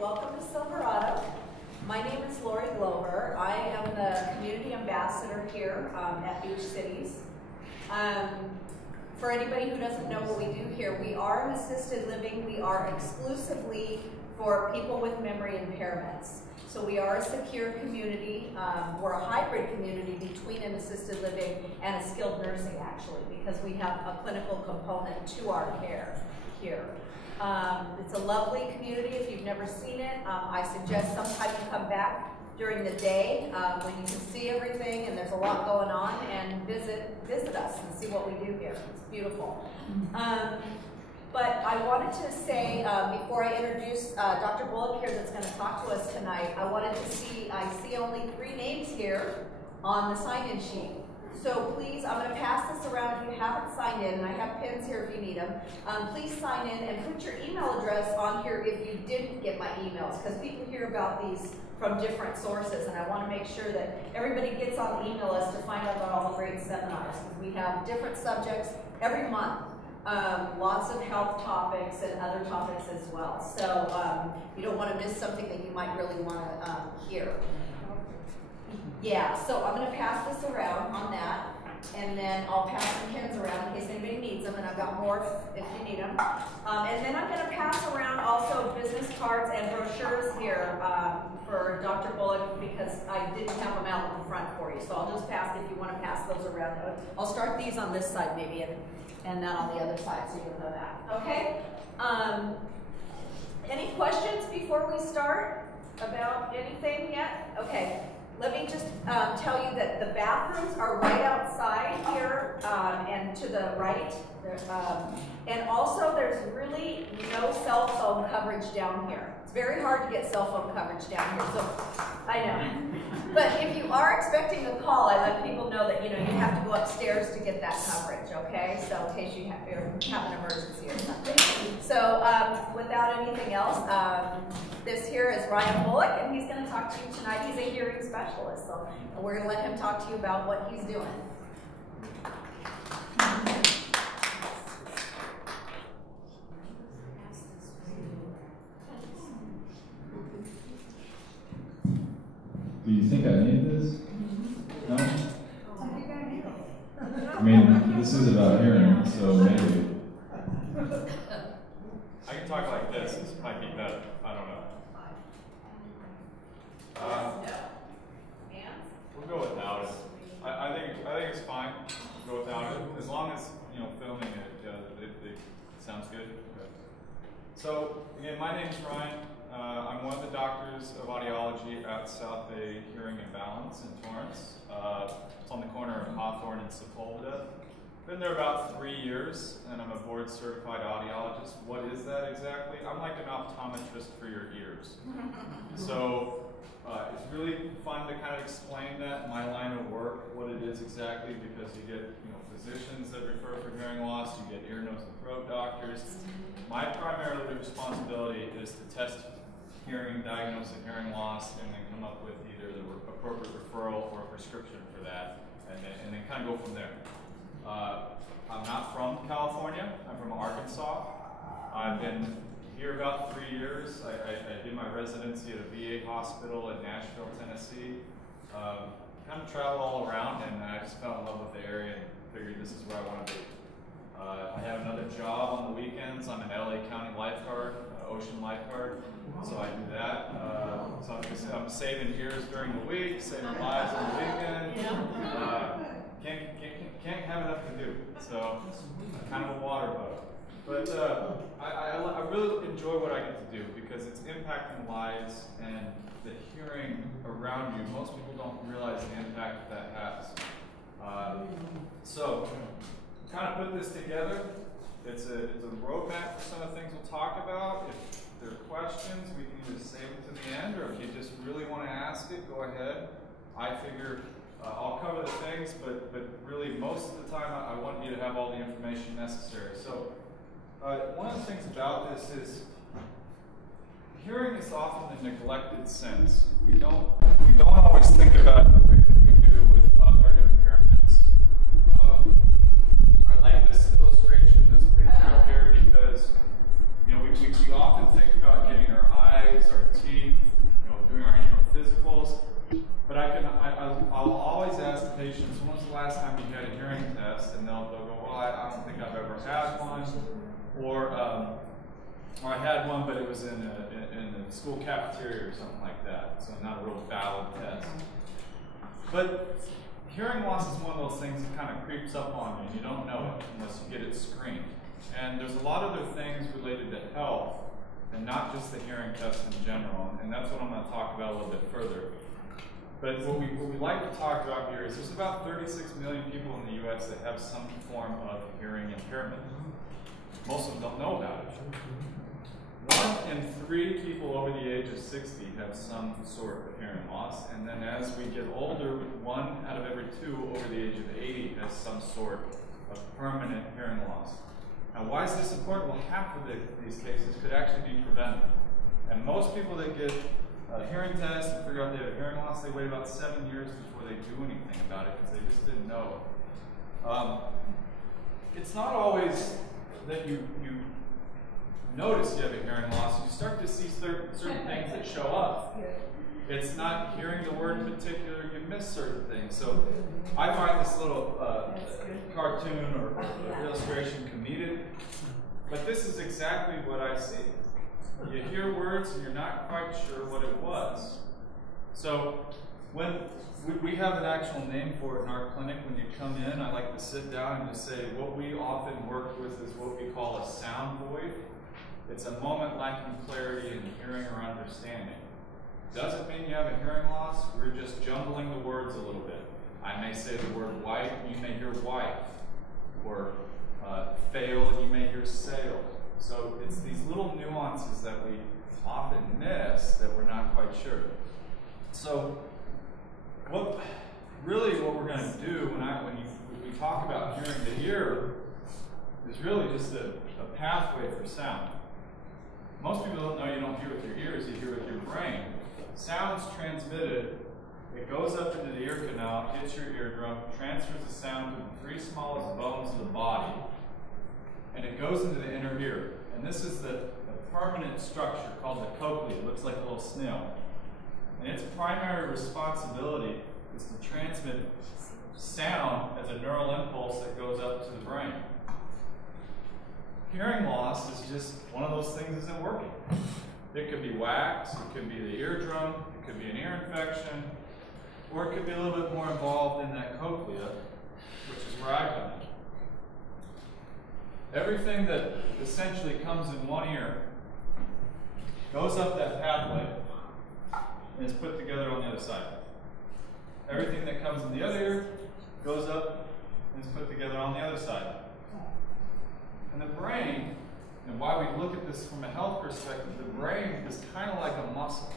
welcome to Silverado. My name is Lori Glover. I am the community ambassador here at Beach Cities. For anybody who doesn't know what we do here, we are an assisted living. We are exclusively for people with memory impairments. So we are a secure community. We're a hybrid community between an assisted living and a skilled nursing, actually, because we have a clinical component to our care here. It's a lovely community. If you've never seen it, I suggest sometime you come back during the day when you can see everything and there's a lot going on, and visit us and see what we do here. It's beautiful. But I wanted to say, before I introduce Dr. Bullock here that's going to talk to us tonight, I see only 3 names here on the sign-in sheet. So please, I'm going to pass this around if you haven't signed in, and I have pens here if you need them. Please sign in and put your email address on here if you didn't get my emails, because people hear about these from different sources, and I want to make sure that everybody gets on the email list to find out about all the great seminars. We have different subjects every month. Lots of health topics and other topics as well. So you don't want to miss something that you might really want to hear. Yeah, so I'm going to pass this around on that, and then I'll pass some pens around in case anybody needs them, and I've got more if you need them. And then I'm going to pass around also business cards and brochures here for Dr. Bullock, because I didn't have them out in the front for you. So I'll just pass if you want to pass those around. I'll start these on this side maybe, and then on the other side, so you'll know that. Okay? Any questions before we start about anything yet? Okay. Let me just tell you that the bathrooms are right outside here and to the right. And also there's really no cell phone coverage down here. It's very hard to get cell phone coverage down here, so I know. But if you are expecting a call, I let people know that you have to go upstairs to get that coverage, okay? So in case you have an emergency or something. So without anything else, this here is Ryan Bullock, and he's going to talk to you tonight. He's a hearing specialist, so we're going to let him talk to you about what he's doing. Do you think I need this? No? I mean, this is about hearing, so maybe. I can talk like this. This might be better. I don't know. We'll go without it. I think it's fine. We'll go without it, as long as filming it sounds good. Okay. So again, my name is Ryan. I'm one of the doctors of audiology at South Bay Hearing and Balance in Torrance. It's on the corner of Hawthorne and Sepulveda. Been there about 3 years, and I'm a board certified audiologist. What is that exactly? I'm like an optometrist for your ears. So it's really fun to kind of explain that in my line of work, what it is exactly, because you get physicians that refer for hearing loss, you get ear, nose, and throat doctors. My primary responsibility is to test hearing, diagnose a hearing loss, and then come up with either the appropriate referral or prescription for that, and then kind of go from there. I'm not from California. I'm from Arkansas. I've been here about 3 years. I did my residency at a VA hospital in Nashville, Tennessee. Kind of traveled all around, and I just fell in love with the area and figured this is where I want to be. I have another job on the weekends. I'm an LA County lifeguard, ocean lifeguard, so I do that. So I'm saving ears during the week, saving lives on the weekend. Can't have enough to do, so I'm kind of a water bug. But I really enjoy what I get to do, because it's impacting lives and the hearing around you. Most people don't realize the impact that has. So kind of put this together. It's a roadmap for some of the things we'll talk about. If there are questions, we can either save them to the end, or if you just really want to ask it, go ahead. I figure I'll cover the things, but really most of the time I want you to have all the information necessary. So one of the things about this is hearing is often a neglected sense. We don't always think about it the way that we do with other impairments. I like this illustration that's pretty clear here, because we often think about getting our eyes, our teeth, doing our annual physicals. But I'll always ask the patients, when was the last time you had a hearing test? And they'll go, well, I don't think I've ever had one. Or I had one, but it was in the school cafeteria or something like that. So not a real valid test. But hearing loss is one of those things that kind of creeps up on you, and you don't know it unless you get it screened. And there's a lot of other things related to health, and not just the hearing test in general. And that's what I'm going to talk about a little bit further. But what we like to talk about here is there's about 36 million people in the U.S. that have some form of hearing impairment. Most of them don't know about it. 1 in 3 people over the age of 60 have some sort of hearing loss, and then as we get older, 1 out of every 2 over the age of 80 has some sort of permanent hearing loss. Now, why is this important? Well, half of these cases could actually be prevented. And most people that get a hearing test and figure out they have a hearing loss, they wait about 7 years before they do anything about it because they just didn't know. It's not always that you notice you have a hearing loss. You start to see certain things that show up. It's not hearing the word in particular, you miss certain things. So I find this little cartoon or illustration comedic, but this is exactly what I see. You hear words and you're not quite sure what it was. So when we have an actual name for it in our clinic, when you come in, I like to sit down and just say what we often work with is what we call a sound void. It's a moment lacking clarity in hearing or understanding. Doesn't mean you have a hearing loss, we're just jumbling the words a little bit. I may say the word wife, you may hear wife, or fail, and you may hear sail. So it's these little nuances that we often miss that we're not quite sure. So what we're going to do when we talk about hearing, the ear is really just a pathway for sound. Most people don't know you don't hear with your ears, you hear with your brain. Sound's transmitted, it goes up into the ear canal, hits your eardrum, transfers the sound to the 3 smallest bones of the body, and it goes into the inner ear. And this is the permanent structure called the cochlea. It looks like a little snail. And its primary responsibility is to transmit sound as a neural impulse that goes up to the brain. Hearing loss is just one of those things that isn't working. It could be wax, it could be the eardrum, it could be an ear infection, or it could be a little bit more involved in that cochlea, which is where I come in. Everything that essentially comes in one ear goes up that pathway and is put together on the other side. Everything that comes in the other ear goes up and is put together on the other side. And the brain, and why we look at this from a health perspective, the brain is kind of like a muscle.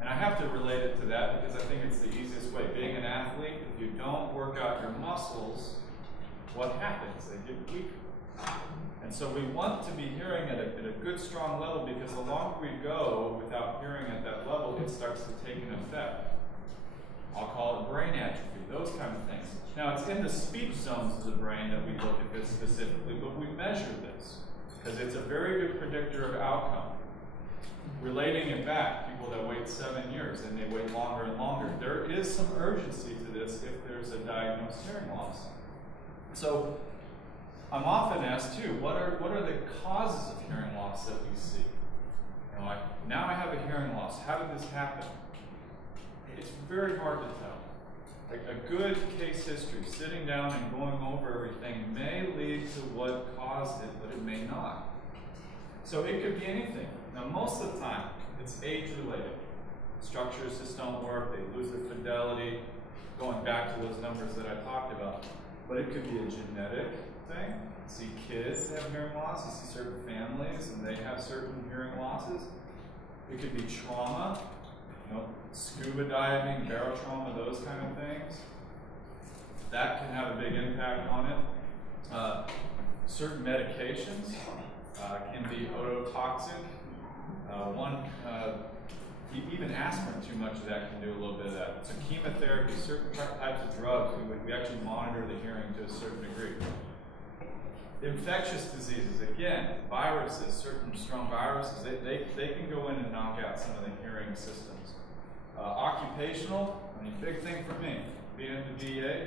And I have to relate it to that because I think it's the easiest way. Being an athlete, if you don't work out your muscles, what happens? They get weaker. And so we want to be hearing at a good, strong level because the longer we go without hearing at that level, it starts to take an effect. I'll call it brain atrophy, those kind of things. Now, it's in the speech zones of the brain that we look at this specifically, but we measure this because it's a very good predictor of outcome. Relating it back, people that wait 7 years and they wait longer and longer. There is some urgency to this if there's a diagnosed hearing loss. So I'm often asked too, what are the causes of hearing loss that we see? Now I have a hearing loss. How did this happen? It's very hard to tell. A good case history, sitting down and going over everything may lead to what caused it, but it may not. So it could be anything. Now most of the time, it's age-related. Structures just don't work, they lose their fidelity, going back to those numbers that I talked about. But it could be a genetic thing. You see kids that have hearing loss, you see certain families and they have certain hearing losses. It could be trauma, scuba diving, barrel trauma, those kind of things. That can have a big impact on it. Certain medications can be ototoxic. Even aspirin, too much of that can do a little bit of that. So chemotherapy, certain types of drugs, we actually monitor the hearing to a certain degree. Infectious diseases, again, viruses, certain strong viruses, they can go in and knock out some of the hearing systems. Occupational, I mean, big thing for me, being in the VA,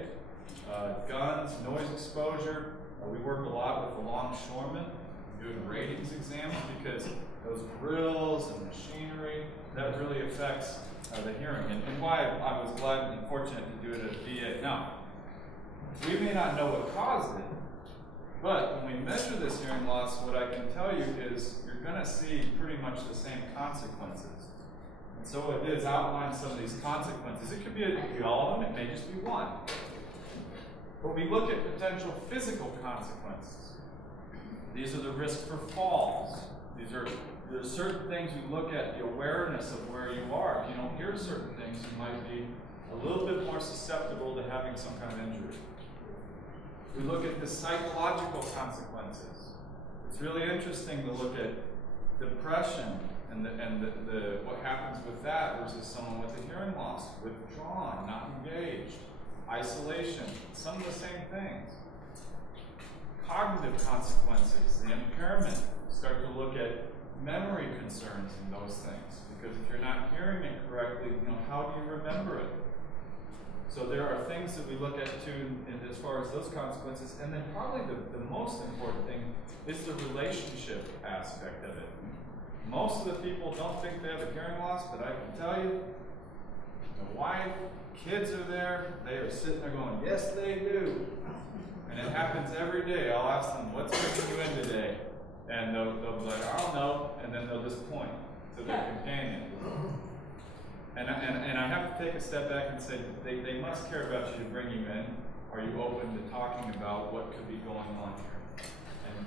guns, noise exposure. We work a lot with the longshoremen, doing ratings exams, because those grills and machinery, that really affects the hearing. And why I was glad and fortunate to do it at VA. Now, we may not know what caused it, but when we measure this hearing loss, what I can tell you is you're going to see pretty much the same consequences. And so what it is, outline some of these consequences. It could be all of them, it may just be one. But we look at potential physical consequences. These are the risk for falls. There's certain things we look at, the awareness of where you are. If you don't hear certain things, you might be a little bit more susceptible to having some kind of injury. We look at the psychological consequences. It's really interesting to look at depression and what happens with that versus someone with a hearing loss, withdrawn, not engaged, isolation, some of the same things. Cognitive consequences, the impairment. Start to look at memory concerns and those things, because if you're not hearing it correctly, how do you remember it? So there are things that we look at too, as far as those consequences, and then probably the most important thing is the relationship aspect of it. Most of the people don't think they have a hearing loss, but I can tell you, the wife, kids are there, they are sitting there going, yes they do. And it happens every day. I'll ask them, what's bringing you in today? And they'll be like, I don't know, and then they'll just point to their companion. And I have to take a step back and say, they must care about you to bring you in. Are you open to talking about what could be going on here?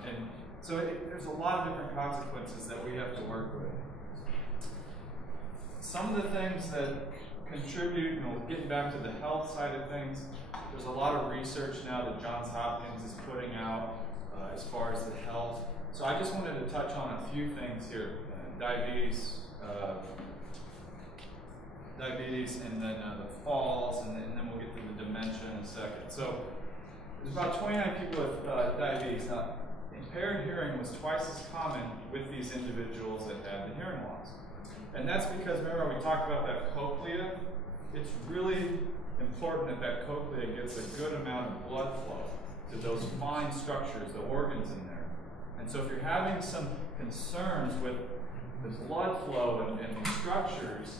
And so there's a lot of different consequences that we have to work with. Some of the things that contribute, getting back to the health side of things, there's a lot of research now that Johns Hopkins is putting out as far as the health. So I just wanted to touch on a few things here. Diabetes, and then the falls, and then we'll get to the dementia in a second. So there's about 29 people with diabetes. Now, impaired hearing was twice as common with these individuals that had the hearing loss. And that's because, remember we talked about that cochlea? It's really important that that cochlea gets a good amount of blood flow to those fine structures, the organs in there. And so if you're having some concerns with the blood flow and the structures,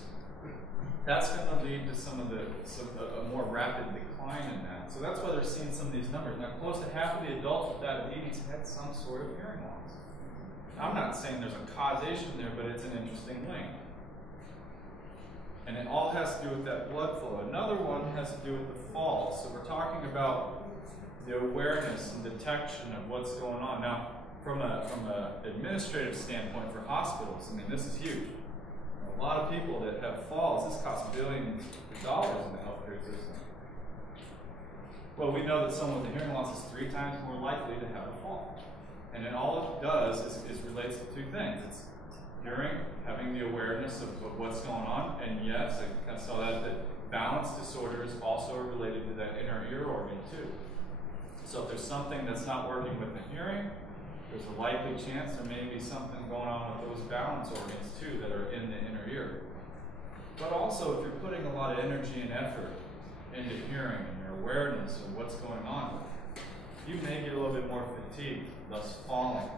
that's going to lead to a more rapid decline in that. So that's why they're seeing some of these numbers. Now, close to half of the adults with diabetes had some sort of hearing loss. I'm not saying there's a causation there, but it's an interesting link. And it all has to do with that blood flow. Another one has to do with the fall. So we're talking about the awareness and detection of what's going on. Now, from an administrative standpoint for hospitals, I mean, this is huge. A lot of people that have falls, this costs billions of dollars in the healthcare system. Well, we know that someone with a hearing loss is 3 times more likely to have a fall. And then all it does is relates to 2 things. It's hearing, having the awareness of what's going on, and yes, I kind of saw that balance disorders also are related to that inner ear organ too. So if there's something that's not working with the hearing, there's a likely chance there may be something going on with those balance organs too that are in the inner ear. But also, if you're putting a lot of energy and effort into hearing and your awareness of what's going on, you may get a little bit more fatigued, thus falling.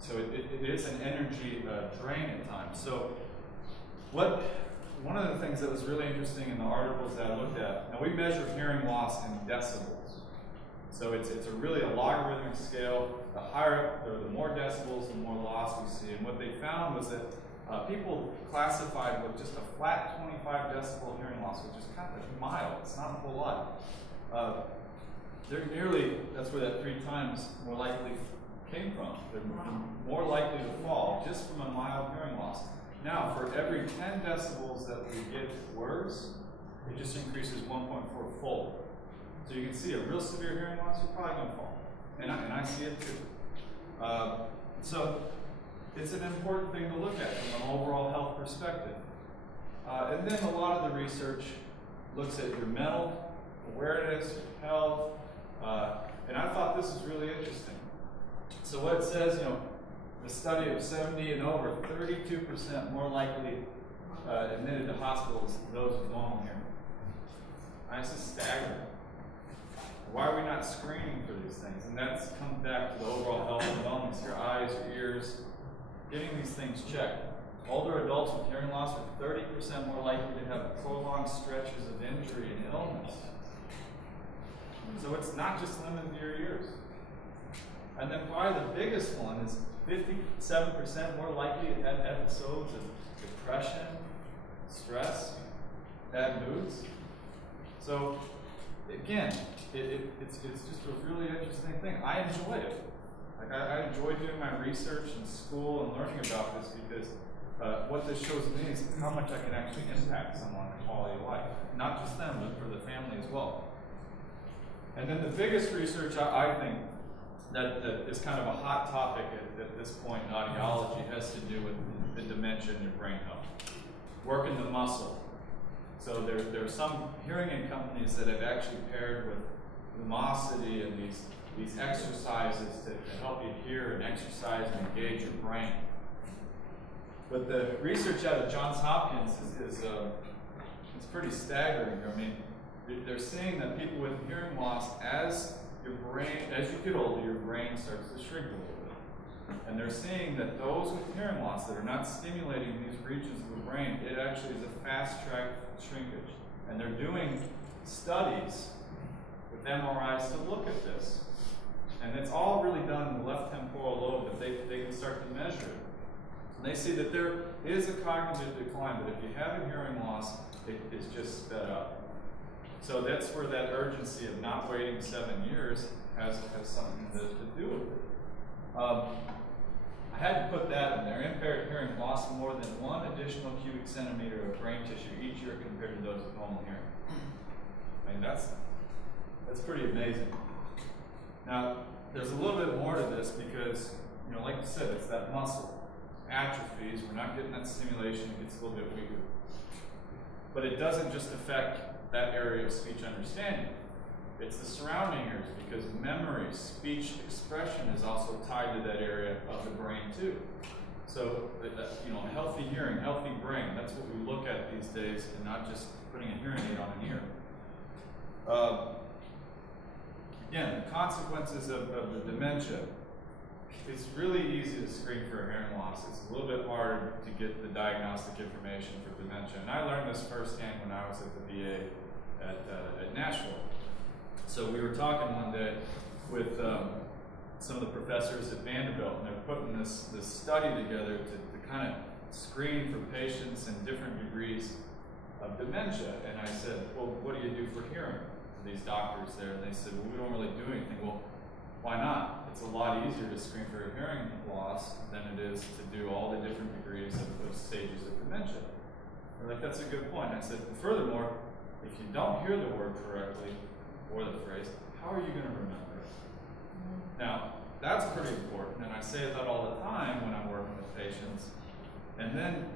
So it is an energy drain at times. So one of the things that was really interesting in the articles that I looked at, now we measure hearing loss in decibels. So it's really a logarithmic scale. The higher, the more decibels, the more loss we see. And what they found was that people classified with just a flat 25 decibel hearing loss, which is kind of mild. It's not a whole lot. They're nearly, that's where that 3 times more likely came from. They're more likely to fall just from a mild hearing loss. Now, for every 10 decibels that we get worse, it just increases 1.4-fold. So you can see a real severe hearing loss, you're probably going to fall. And I see it too. So it's an important thing to look at from an overall health perspective. And then a lot of the research looks at your mental awareness, your health. And I thought this was really interesting. So what it says, the study of 70 and over, 32% more likely admitted to hospitals than those with normal hearing. This is staggering. Why are we not screening for these things? And that's comes back to the overall health and wellness, your eyes, your ears, getting these things checked. Older adults with hearing loss are 30% more likely to have prolonged stretches of injury and illness. So it's not just limited to your ears. And then probably the biggest one is 57% more likely to have episodes of depression, stress, bad moods. So again, it's just a really interesting thing. I enjoy it. Like I enjoy doing my research in school and learning about this because what this shows me is how much I can actually impact someone's quality of life. Not just them, but for the family as well. And then the biggest research I think that is kind of a hot topic at this point in audiology has to do with the dementia in your brain health. Working the muscle. So there are some hearing aid companies that have actually paired with lumosity and these exercises to help you hear and exercise and engage your brain. But the research out of Johns Hopkins is it's pretty staggering. I mean, they're seeing that people with hearing loss, as you get older, your brain starts to shrink a little bit. And they're seeing that those with hearing loss that are not stimulating these regions of the brain, it actually is a fast-track shrinkage. And they're doing studies with MRIs to look at this. And it's all really done in the left temporal lobe that they can start to measure it. And they see that there is a cognitive decline, but if you have a hearing loss, it is just sped up. So that's where that urgency of not waiting 7 years has something to do with it. I had to put that in there. Impaired hearing lost more than 1 additional cubic centimeter of brain tissue each year compared to those with normal hearing. I mean, that's pretty amazing. Now, there's a little bit more to this because, like you said, it's that muscle atrophies. We're not getting that stimulation. It gets a little bit weaker. But it doesn't just affect that area of speech understanding. It's the surrounding areas because memory, speech, expression is also tied to that area of the brain too. So, healthy hearing, healthy brain, that's what we look at these days and not just putting a hearing aid on an ear. Again, the consequences of the dementia. It's really easy to screen for a hearing loss. It's a little bit harder to get the diagnostic information for dementia. And I learned this firsthand when I was at the VA at Nashville. So we were talking one day with some of the professors at Vanderbilt, and they're putting this study together to kind of screen for patients in different degrees of dementia. And I said, well, what do you do for hearing? These doctors there, and they said, well, we don't really do anything. Well, why not? It's a lot easier to screen for a hearing loss than it is to do all the different degrees of those stages of dementia. They're like, that's a good point. I said, furthermore, if you don't hear the word correctly or the phrase, how are you going to remember it? Now, that's pretty important, and I say that all the time when I'm working with patients. And then,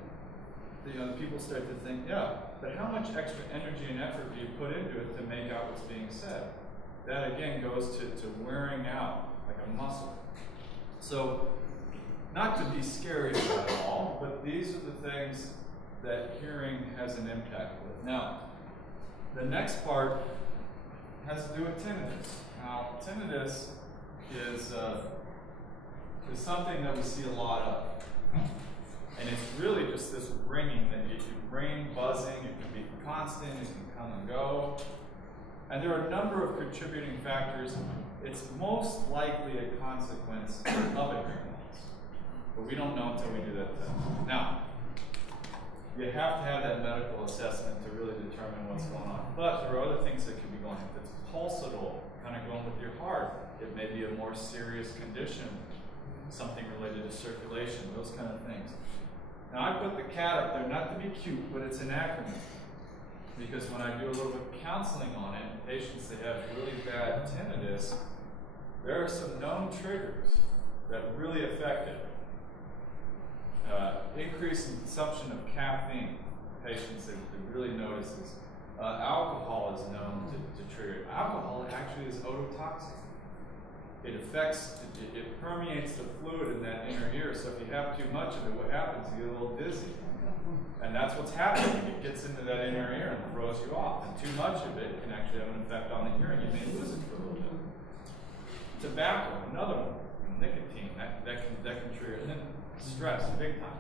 the people start to think, yeah, but how much extra energy and effort do you put into it to make out what's being said? That again goes to wearing out like a muscle. So, not to be scary about it all, but these are the things that hearing has an impact with. Now, the next part has to do with tinnitus. Now, tinnitus is something that we see a lot of. And it's really just this ringing that you can ring, buzzing, it can be constant, it can come and go. And there are a number of contributing factors. It's most likely a consequence of a hearing loss. But we don't know until we do that test. Now, you have to have that medical assessment to really determine what's going on. But there are other things that could be going on. If it's pulsatile, kind of going with your heart, it may be a more serious condition, something related to circulation, those kind of things. Now, I put the CAT up there, not to be cute, but it's an acronym. Because when I do a little bit of counseling on it, patients that have really bad tinnitus, there are some known triggers that really affect it. Increase in consumption of caffeine, patients that really notice this. Alcohol is known to trigger it. Alcohol actually is ototoxic. it affects, it permeates the fluid in that inner ear. So if you have too much of it, what happens? You get a little dizzy. And that's what's happening. It gets into that inner ear and throws you off. And too much of it can actually have an effect on the hearing. You may lose it for a little bit. Tobacco, another one. Nicotine, that can trigger. And then stress, big time.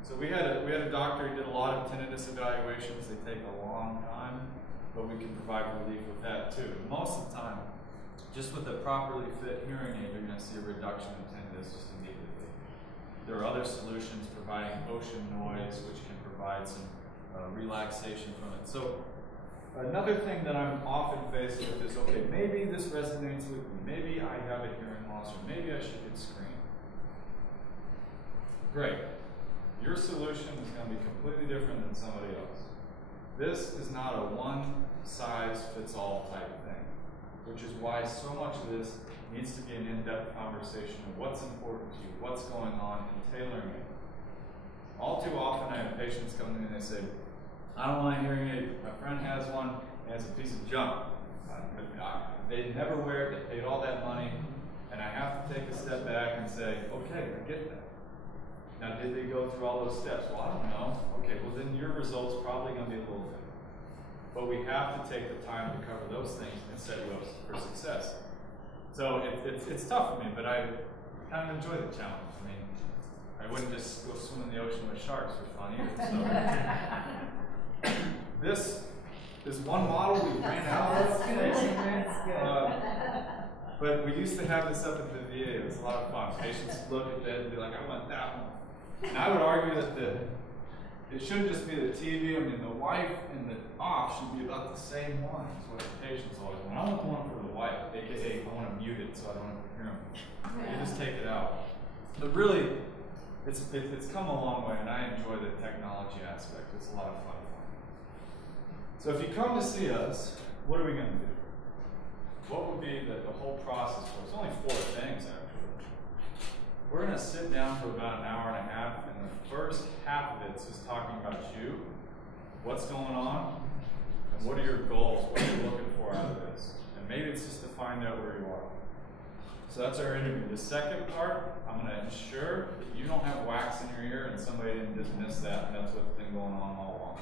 So we had a doctor who did a lot of tinnitus evaluations. They take a long time, but we can provide relief with that too. Most of the time, just with a properly fit hearing aid, you're going to see a reduction in tinnitus just immediately. There are other solutions providing ocean noise, which can provide some relaxation from it. So another thing that I'm often faced with is, okay, maybe this resonates with me. Maybe I have a hearing loss, or maybe I should get screened. Great. Your solution is going to be completely different than somebody else. This is not a one-size-fits-all type thing, which is why so much of this needs to be an in-depth conversation of what's important to you, what's going on, and tailoring it. All too often I have patients come in and they say, I don't want a hearing aid. My friend has one, and it's a piece of junk. They never wear it, they paid all that money, and I have to take a step back and say, okay, I get that. Now, did they go through all those steps? Well, I don't know. Okay, well then your result's probably going to be a little different. But we have to take the time to cover those things and set you up for success. So it's tough for me, but I kind of enjoy the challenge. I mean, I wouldn't just go swim in the ocean with sharks for fun either. So this one model we ran out of. But we used to have this up at the VA. It was a lot of fun. Patients would look at that and be like, I want that one. And I would argue that it shouldn't just be the TV. I mean, the wife and the off should be about the same one. That's what the patients always want. I want the one for the wife, aka I want to mute it so I don't have to hear them. You just take it out. But really, it's come a long way, and I enjoy the technology aspect. It's a lot of fun for me. So if you come to see us, what are we going to do? What would be the whole process for us? It's only 4 things, actually. We're going to sit down for about an hour and a half, and the first half of it's just talking about you, what's going on, and what are your goals, what are you looking for out of this. And maybe it's just to find out where you are. So that's our interview. The second part, I'm going to ensure that you don't have wax in your ear and somebody didn't dismiss that, and that's what's been going on all along.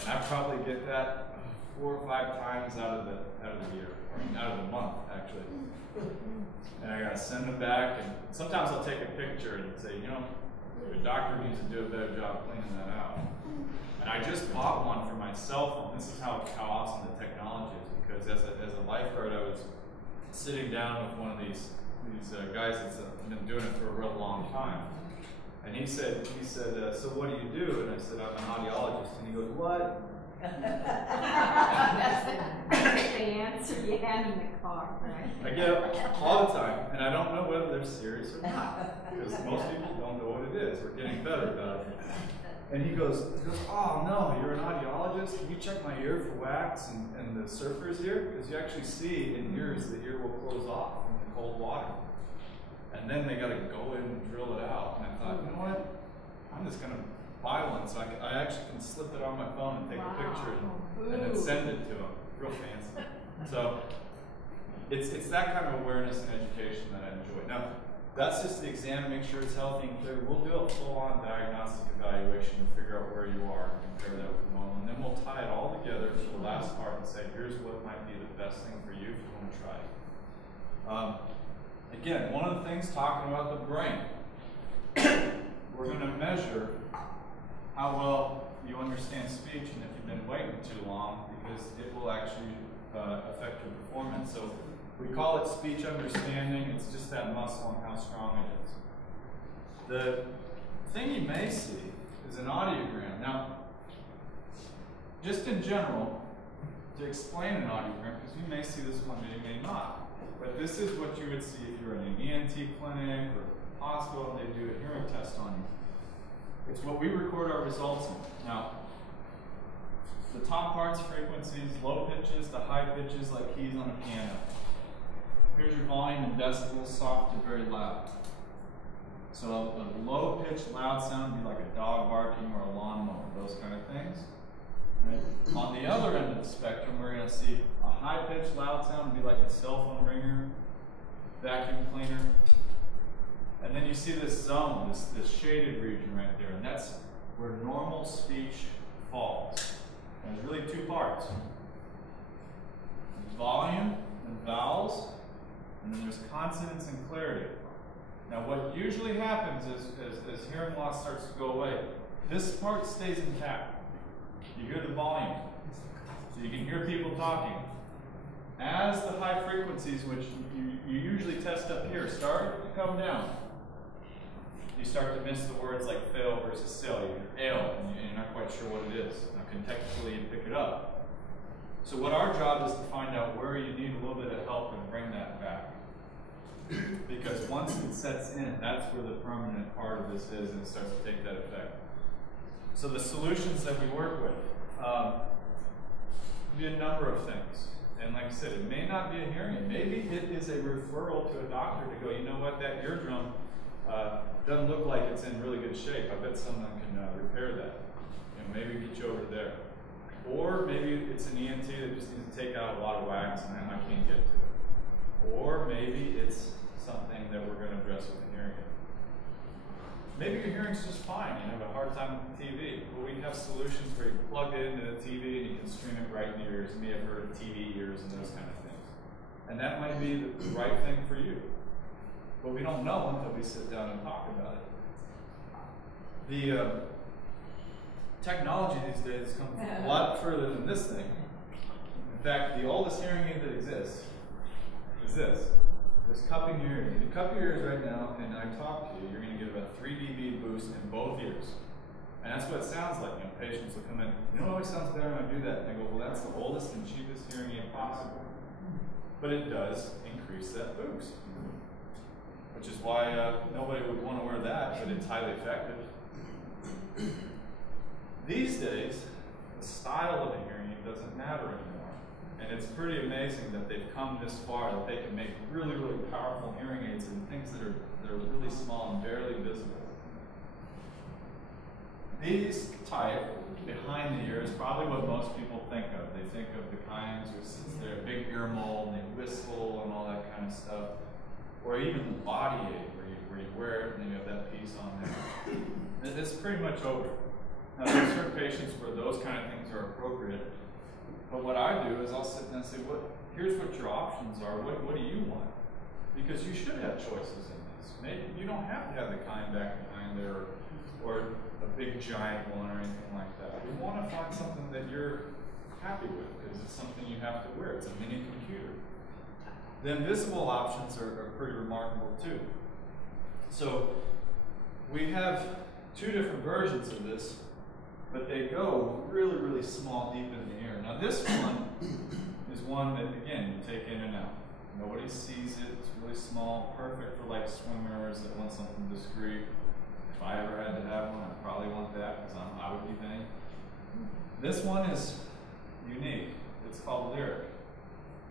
And I probably get that 4 or 5 times out of the year. Out of the month, actually. And I gotta send them back, and sometimes I'll take a picture and say, you know, your doctor needs to do a better job cleaning that out. And I just bought one for my cell phone. This is how awesome the technology is, because as a lifeguard, I was sitting down with one of these guys that's been doing it for a real long time. And he said, so what do you do? And I said, I'm an audiologist. And he goes, what? They answer you hand in the car, right? I get it all the time, and I don't know whether they're serious or not, because most people don't know what it is. We're getting better about it. And he goes, oh no, you're an audiologist? Can you check my ear for wax and the surfer's ear? Because you actually see in ears the ear will close off from the cold water. And then they got to go in and drill it out. And I thought, you know what? I'm just going to buy one, so I actually can slip it on my phone and take a picture and then send it to them. Real fancy. So it's that kind of awareness and education that I enjoy. Now, that's just the exam to make sure it's healthy and clear. We'll do a full-on diagnostic evaluation to figure out where you are and compare that with normal. And then we'll tie it all together for the last part and say, here's what might be the best thing for you if you want to try it. Again, one of the things talking about the brain, we're going to measure how well you understand speech, and if you've been waiting too long, because it will actually affect your performance. So we call it speech understanding. It's just that muscle and how strong it is. The thing you may see is an audiogram. Now, just in general, to explain an audiogram, because you may see this one and you may not, but this is what you would see if you're in an ENT clinic or hospital and they do a hearing test on you. It's what we record our results in. Now, the top part's frequencies, low pitches to high pitches like keys on a piano. Here's your volume in decibels, soft to very loud. So a low pitched loud sound would be like a dog barking or a lawnmower, those kind of things. Right? On the other end of the spectrum, we're going to see a high pitched loud sound would be like a cell phone ringer, vacuum cleaner. And then you see this zone, this shaded region right there, and that's where normal speech falls. And there's really two parts. There's volume and vowels, and then there's consonants and clarity. Now what usually happens is, as hearing loss starts to go away, this part stays intact. You hear the volume, so you can hear people talking. As the high frequencies, which you usually test up here, start to come down, you start to miss the words like fail versus sell. You hear ale, and you're not quite sure what it is. Now contextually you pick it up. So what our job is to find out where you need a little bit of help and bring that back. Because once it sets in, that's where the permanent part of this is, and it starts to take that effect. So the solutions that we work with be a number of things. And like I said, it may not be a hearing aid. Maybe it is a referral to a doctor to go, you know what, that eardrum doesn't look like it's in really good shape. I bet someone can repair that. You know, maybe get you over there. Or maybe it's an ENT that just needs to take out a lot of wax and I can't get to it. Or maybe it's something that we're going to address with a hearing aid. Maybe your hearing's just fine. You have a hard time with the TV. Well, we have solutions where you plug it into the TV and you can stream it right in your ears. You may have heard of TV ears and those kind of things. And that might be the right thing for you. But we don't know until we sit down and talk about it. The technology these days has come a lot further than this thing. In fact, the oldest hearing aid that exists is this. It's cupping your ears. If you cup your ears right now and I talk to you, you're going to get about 3 dB boost in both ears. And that's what it sounds like. You know, patients will come in, you know, it always sounds better when I do that. And I go, well, that's the oldest and cheapest hearing aid possible. But it does increase that boost. Which is why nobody would want to wear that, but it's highly effective. These days, the style of a hearing aid doesn't matter anymore. And it's pretty amazing that they've come this far, that they can make really, really powerful hearing aids and things that are really small and barely visible. These type, behind the ear, is probably what most people think of. They think of the kinds where they're a big ear mold and they whistle and all that kind of stuff. Or even the body aid, where you wear it and you have that piece on there. It's pretty much over. Now, there are certain patients where those kind of things are appropriate. But what I do is I'll sit down and say, here's what your options are. What do you want? Because you should have choices in this. Maybe you don't have to have the kind back behind there or a big giant one or anything like that. We want to find something that you're happy with because it's something you have to wear. It's a mini computer. The invisible options are pretty remarkable too. So we have 2 different versions of this, but they go really, really small, deep in the ear. Now this one is one that, again, you take in and out. Nobody sees it. It's really small, perfect for like swimmers that want something discreet. If I ever had to have one, I'd probably want that because I would be vain. This one is unique. It's called Lyric.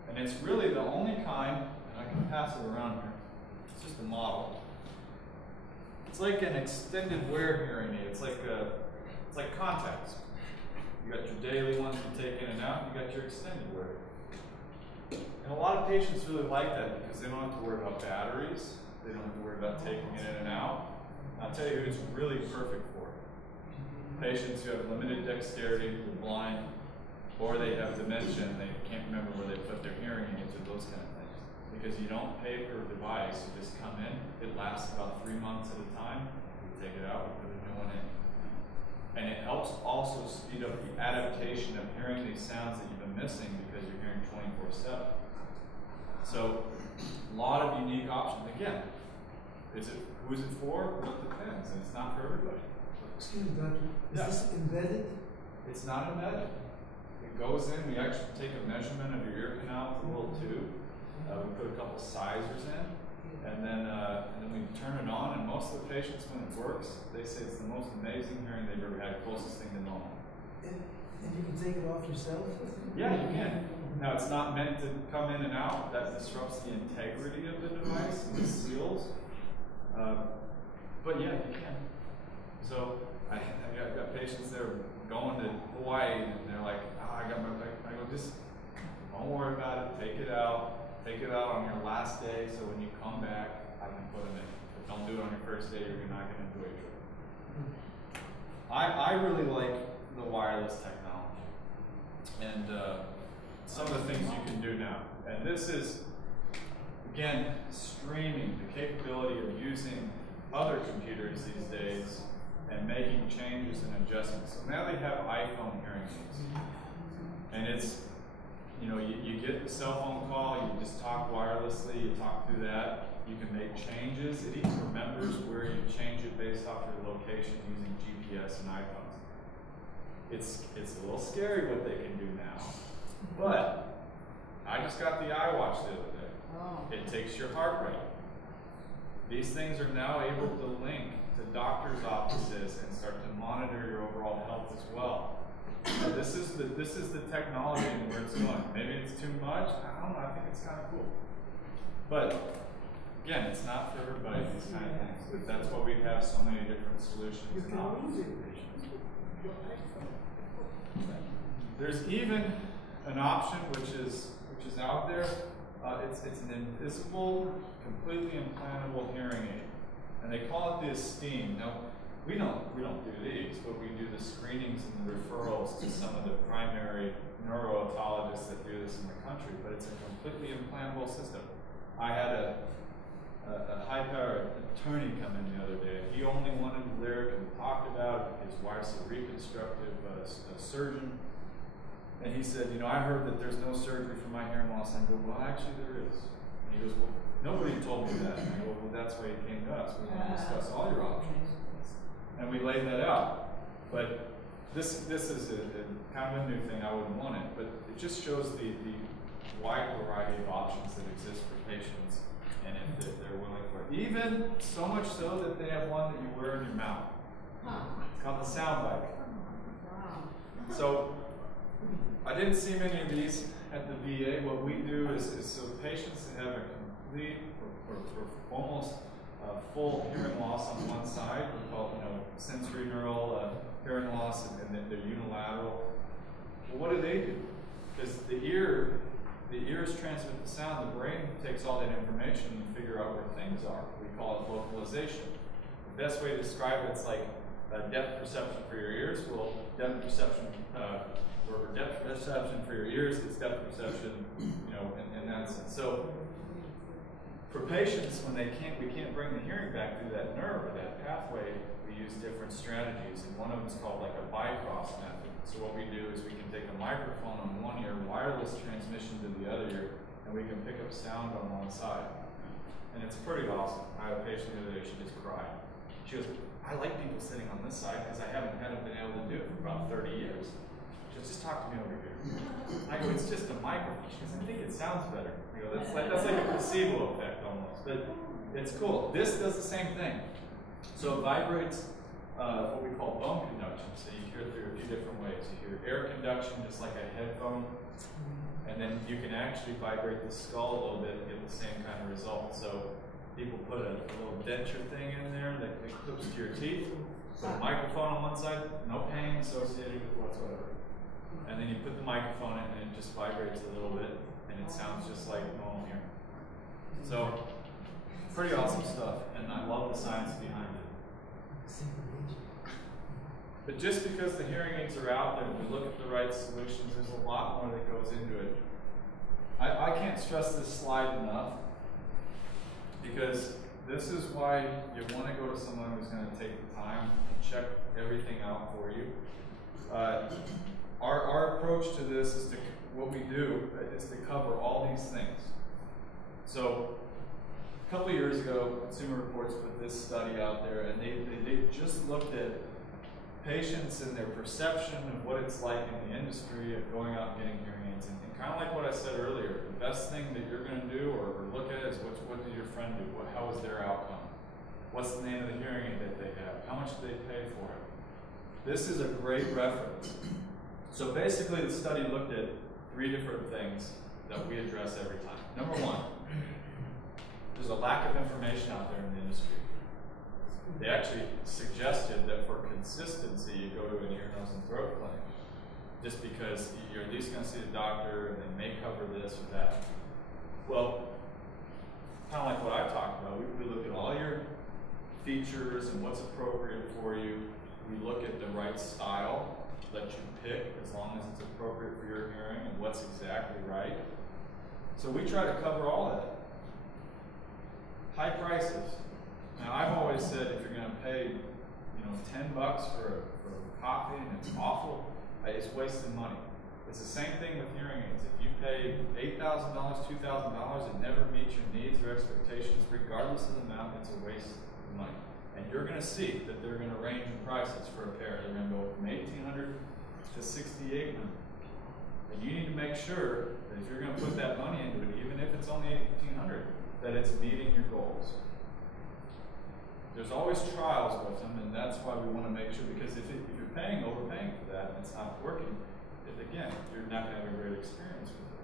And it's really the only kind, and I can pass it around here. It's just a model. It's like an extended wear hearing aid. It's like contacts. You got your daily ones you take in and out, you got your extended wear. And a lot of patients really like that because they don't have to worry about batteries. They don't have to worry about taking it in and out. I'll tell you who it's really perfect for. Patients who have limited dexterity, they're blind, or they have dementia and they can't remember where they put their hearing aids or those kind of things. Because you don't pay for a device, you just come in, it lasts about 3 months at a time, we take it out, we put a new one in. And it helps also speed up the adaptation of hearing these sounds that you've been missing because you're hearing 24/7. So, a lot of unique options. Again, who's it for? Well, it depends, and it's not for everybody. Excuse me, doctor. Is this embedded? It's not embedded. It goes in, we actually take a measurement of your ear canal with a little tube. We put a couple sizers in, and then we turn it on, and most of the patients, when it works, they say it's the most amazing hearing they've ever had, closest thing to normal. And you can take it off yourself? Yeah, you can. Now, it's not meant to come in and out. That disrupts the integrity of the device and the seals. But yeah, you can. So, I've got patients that are going to Hawaii, and they're like, I go, just don't worry about it, take it out on your last day, so when you come first day, you're not going to enjoy your trip. I really like the wireless technology and some of the things you can do now. And this is, again, streaming, the capability of using other computers these days and making changes and adjustments. So now they have iPhone hearing aids. And it's, you know, you get the cell phone call, you just talk wirelessly, you talk through that. You can make changes. It even remembers where you change it based off your location using GPS and iPhones. It's a little scary what they can do now. But I just got the iWatch the other day. Oh. It takes your heart rate. These things are now able to link to doctors' offices and start to monitor your overall health as well. So this is the technology and where it's going. Maybe it's too much. I don't know. I think it's kind of cool. But again, it's not for everybody, these kind of things. But that's why we have so many different solutions and options for patients. There's even an option which is out there. It's an invisible, completely implantable hearing aid, and they call it the Esteem. Now, we don't do these, but we do the screenings and the referrals to some of the primary neuro-otologists that do this in the country. But it's a completely implantable system. I had a high-powered attorney come in the other day. He only wanted lyric and talked about it. His wife's a reconstructive surgeon. And he said, you know, I heard that there's no surgery for my hearing loss. And I go, well, actually there is. And he goes, well, nobody told me that. And I go, well, that's why you came to us. We want to discuss all your options. And we laid that out. But this is a kind of a new thing. I wouldn't want it. But it just shows the wide variety of options that exist for patients. And if they're willing for it. Even so much so that they have one that you wear in your mouth. It's called the sound bite. So I didn't see many of these at the VA. What we do is so patients that have a complete or almost full hearing loss on one side, we call it, sensory neural hearing loss, and then they're unilateral. Well, what do? Because the ears transmit the sound, the brain takes all that information and figure out where things are. We call it localization. The best way to describe it is like depth perception for your ears. Well, depth perception for your ears, it's depth perception, in that sense. So for patients, when we can't bring the hearing back through that nerve or that pathway, we use different strategies, and one of them is called like a bicross method. So what we do is we can take a microphone on one ear, wireless transmission to the other ear, and we can pick up sound on one side. And it's pretty awesome. I had a patient the other day, she just cried. She goes, I like people sitting on this side because I haven't been able to do it for about 30 years. She goes, just talk to me over here. I go, it's just a microphone. She goes, I think it sounds better. I go, that's like a placebo effect almost. But it's cool. This does the same thing. So it vibrates what we call bone conduction. So you hear it through a few different ways. You hear air conduction just like a headphone. And then you can actually vibrate the skull a little bit and get the same kind of result. So people put a little denture thing in there that clips to your teeth. Put a microphone on one side, no pain associated with whatsoever. And then you put the microphone in and it just vibrates a little bit and it sounds just like normal hearing. So, pretty awesome stuff, and I love the science behind it. But just because the hearing aids are out there and we look at the right solutions, there's a lot more that goes into it. I can't stress this slide enough, because this is why you want to go to someone who's going to take the time and check everything out for you. Our approach to this is what we do is to cover all these things. So a couple of years ago, Consumer Reports put this study out there, and they just looked at patients and their perception of what it's like in the industry of going out and getting hearing aids. And kind of like what I said earlier, the best thing that you're going to do or look at is what did your friend do? How was their outcome? What's the name of the hearing aid that they have? How much did they pay for it? This is a great reference. So basically the study looked at 3 different things that we address every time. Number 1, there's a lack of information out there in the industry. They actually suggested that for consistency, you go to an ear, nose, and throat clinic. Just because you're at least going to see the doctor and they may cover this or that. Well, kind of like what I talked about, we look at all your features and what's appropriate for you. We look at the right style that you pick, as long as it's appropriate for your hearing and what's exactly right. So we try to cover all of that. High prices. Now I've always said if you're going to pay, $10 for a coffee and it's awful, it's wasting money. It's the same thing with hearing aids. If you pay $8,000, $2,000, it never meets your needs or expectations, regardless of the amount, it's a waste of money. And you're going to see that they're going to range in prices for a pair. They're going to go from $1,800 to $6,800. And you need to make sure that if you're going to put that money into it, even if it's only $1,800, that it's meeting your goals. There's always trials with them, and that's why we want to make sure, because if you're overpaying for that and it's not working, again, you're not going to have a great experience with it.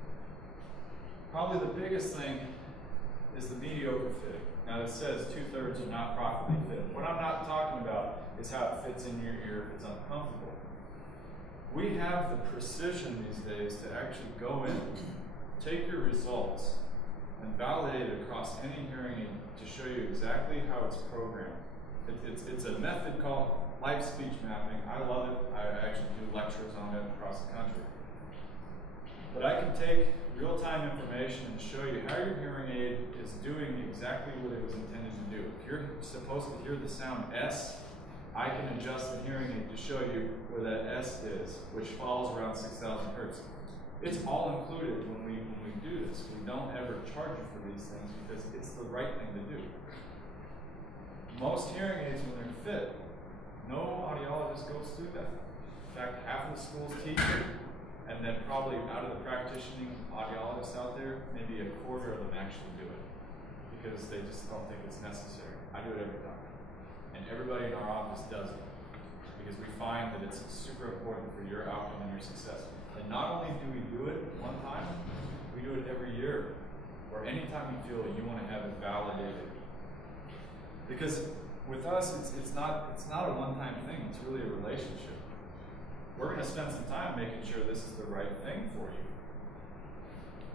Probably the biggest thing is the mediocre fitting. Now it says 2/3 are not properly fit. What I'm not talking about is how it fits in your ear if it's uncomfortable. We have the precision these days to actually go in, take your results, and validate it across any hearing aid to show you exactly how it's programmed. It's a method called live speech mapping. I love it. I actually do lectures on it across the country. But I can take real-time information and show you how your hearing aid is doing exactly what it was intended to do. If you're supposed to hear the sound S, I can adjust the hearing aid to show you where that S is, which falls around 6,000 hertz. It's all included when we do this. We don't ever charge you for these things because it's the right thing to do. Most hearing aids, when they're fit, no audiologist goes through that. In fact, half of the schools teach it, and then probably out of the practicing audiologists out there, maybe a quarter of them actually do it because they just don't think it's necessary. I do it every time. And everybody in our office does it because we find that it's super important for your outcome and your success. And not only do we do it one time, we do it every year or anytime you feel you want to have it validated. Because with us, it's not a one-time thing. It's really a relationship. We're going to spend some time making sure this is the right thing for you.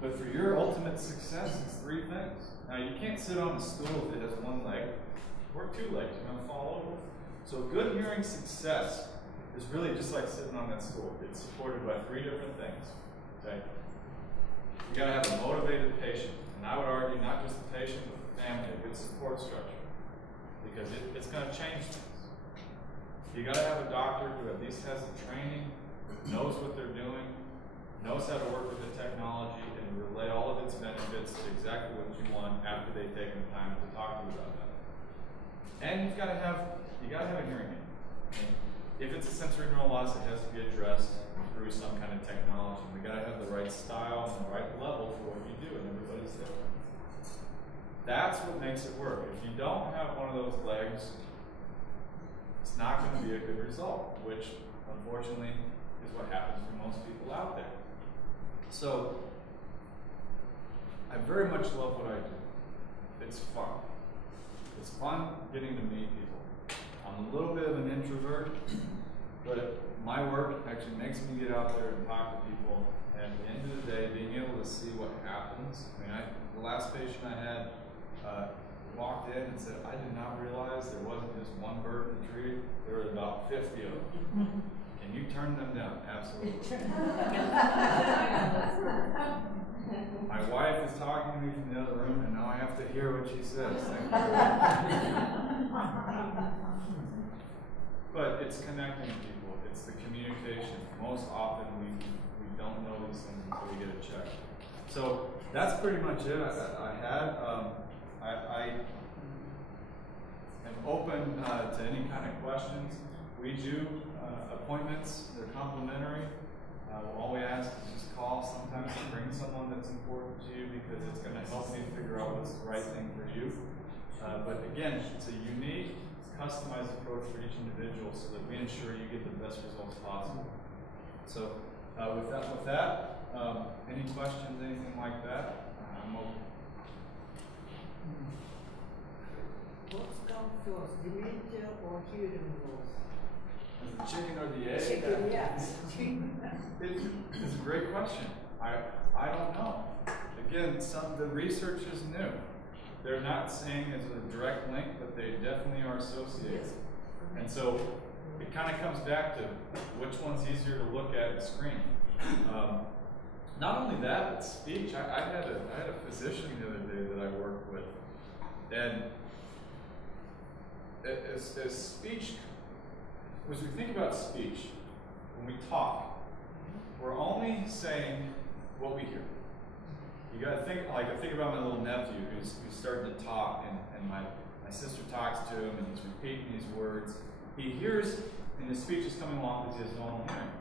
But for your ultimate success, it's three things. Now, you can't sit on a stool if it has one leg or two legs. You're going to fall over. So good hearing success is really just like sitting on that stool. It's supported by three different things. Okay? You got to have a motivated patient. And I would argue not just the patient, but the family, a good support structure. Because it's going to change things. You got to have a doctor who at least has the training, knows what they're doing, knows how to work with the technology, and relay all of its benefits to exactly what you want after they've taken the time to talk to you about that. And you got to have a hearing aid. If it's a sensory neural loss, it has to be addressed through some kind of technology. We got to have the right style and the right level for what you do, and everybody's different. That's what makes it work. If you don't have one of those legs, it's not going to be a good result, which unfortunately is what happens for most people out there. So, I very much love what I do. It's fun. It's fun getting to meet people. I'm a little bit of an introvert, but my work actually makes me get out there and talk to people. And at the end of the day, being able to see what happens. I mean, the last patient I had walked in and said, I did not realize there wasn't just one bird in the tree. There were about 50 of them. Can you turn them down? Absolutely. My wife is talking to me from the other room, and now I have to hear what she says. Thank you. But it's connecting people. It's the communication. Most often we don't know these things until we get a check. So that's pretty much it. I am open to any kind of questions. We do appointments. They're complimentary. All we ask is just call sometimes and bring someone that's important to you because it's going to help me figure out what's the right thing for you. But again, it's a unique, customized approach for each individual so that we ensure you get the best results possible. So with that, any questions, anything like that, I'm open. What's come first, dementia or hearing loss? The chicken or the egg? Chicken, yes. It's a great question. I don't know. Again, the research is new. they're not saying it's a direct link, but they definitely are associated. And so it kind of comes back to which one's easier to look at and screen. Not only that, but speech. I had a physician the other day that I worked with, and as speech, as we think about speech, when we talk, we're only saying what we hear. You got to think, like I think about my little nephew who's starting to talk, and my sister talks to him, and he's repeating these words. He hears, and his speech is coming along because he has normal hearing.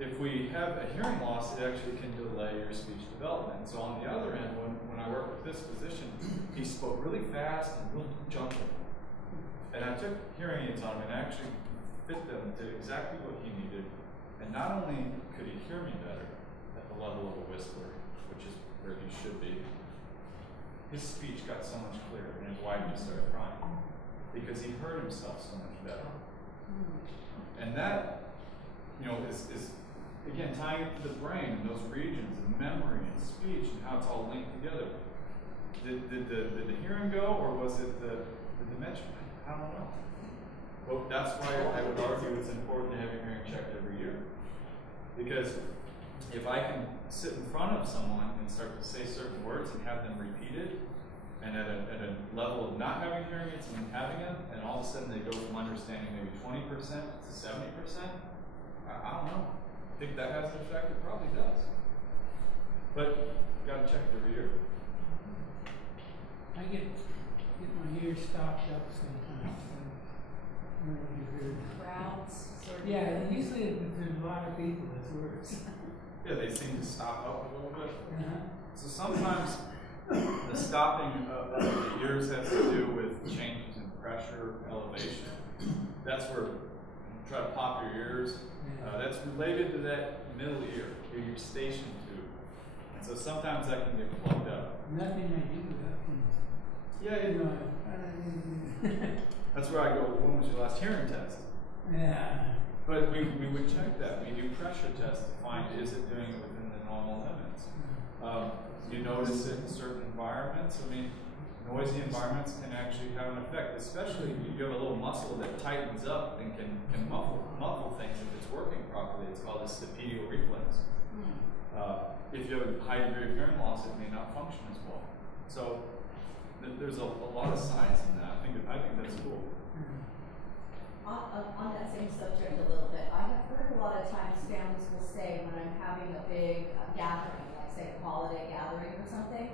If we have a hearing loss, it actually can delay your speech development. So on the other end, when I work with this physician, he spoke really fast and real jumpy. And I took hearing aids on him and actually fit them to exactly what he needed. And not only could he hear me better at the level of a whisper, which is where he should be, his speech got so much clearer, and his wife just started crying because he heard himself so much better. And that, is again, tying it to the brain and those regions of memory and speech and how it's all linked together. Did the hearing go, or was it the dementia? I don't know. Well, that's why I would argue it's important to have your hearing checked every year. Because if I can sit in front of someone and start to say certain words and have them repeated, and at a level of not having hearing aids and having them, and all of a sudden they go from understanding maybe 20% to 70%, I don't know. I think that has an effect. It probably does. But you got to check it every year. I get my ears stopped up sometimes. I don't know if you heard. Crowds, sort of. Yeah, usually if there's a lot of people, it's worse. Yeah, they seem to stop up a little bit. Uh-huh. So sometimes the stopping of the ears has to do with changes in pressure, elevation. That's where you try to pop your ears. That's related to that middle ear, your station tube. And so sometimes that can get plugged up. Nothing I do happens. Yeah, that's where I go, when was your last hearing test? Yeah. But we would check that. We do pressure tests to find, is it doing it within the normal limits? You notice it in certain environments. I mean, noisy environments can actually have an effect, especially if you have a little muscle that tightens up and can muffle things if it's working properly. It's called a stapedial reflex. If you have a high degree of hearing loss, it may not function as well. So there's a lot of science in that. I think that's cool. On that same subject a little bit, I have heard a lot of times families will say when I'm having a big gathering, like say a holiday gathering or something,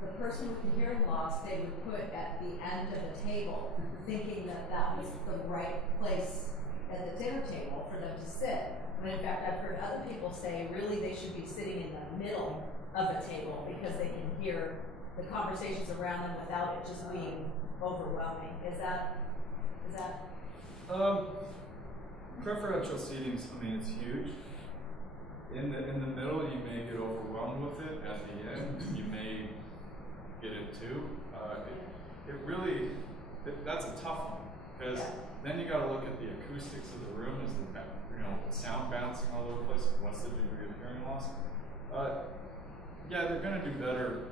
the person with the hearing loss, they would put at the end of the table, thinking that that was the right place at the dinner table for them to sit. When in fact I've heard other people say really they should be sitting in the middle of a table because they can hear the conversations around them without it just being overwhelming. Is that Preferential seating, I mean, it's huge. In the middle, you may get overwhelmed with it. At the end, you may get it too. That's a tough one because then you got to look at the acoustics of the room. Is the sound bouncing all over the place? What's the degree of hearing loss? Yeah, they're going to do better.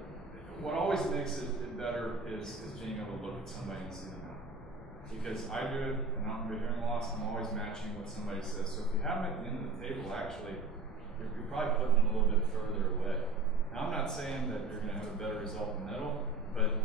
What always makes it better is being able to look at somebody and see them out. Because I do it, and I don't have hearing loss, I'm always matching what somebody says. So if you have them at the end of the table, actually, you're probably putting them a little bit further away. Now, I'm not saying that you're going to have a better result in the middle, but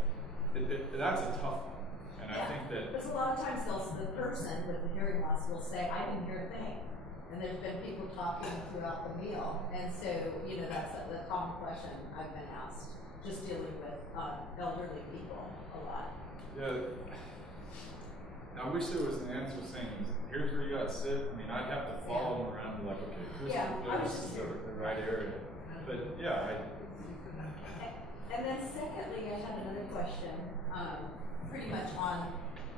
that's a tough one. And I think that... Because a lot of times the person with the hearing loss will say, I didn't hear a thing. And there's been people talking throughout the meal. And so, that's the common question I've been asked, just dealing with elderly people a lot. Yeah. I wish there was an answer saying, here's where you got to sit. I mean, I'd have to follow them around and be like, okay, this is the right area. But yeah. And then secondly, I had another question, pretty much on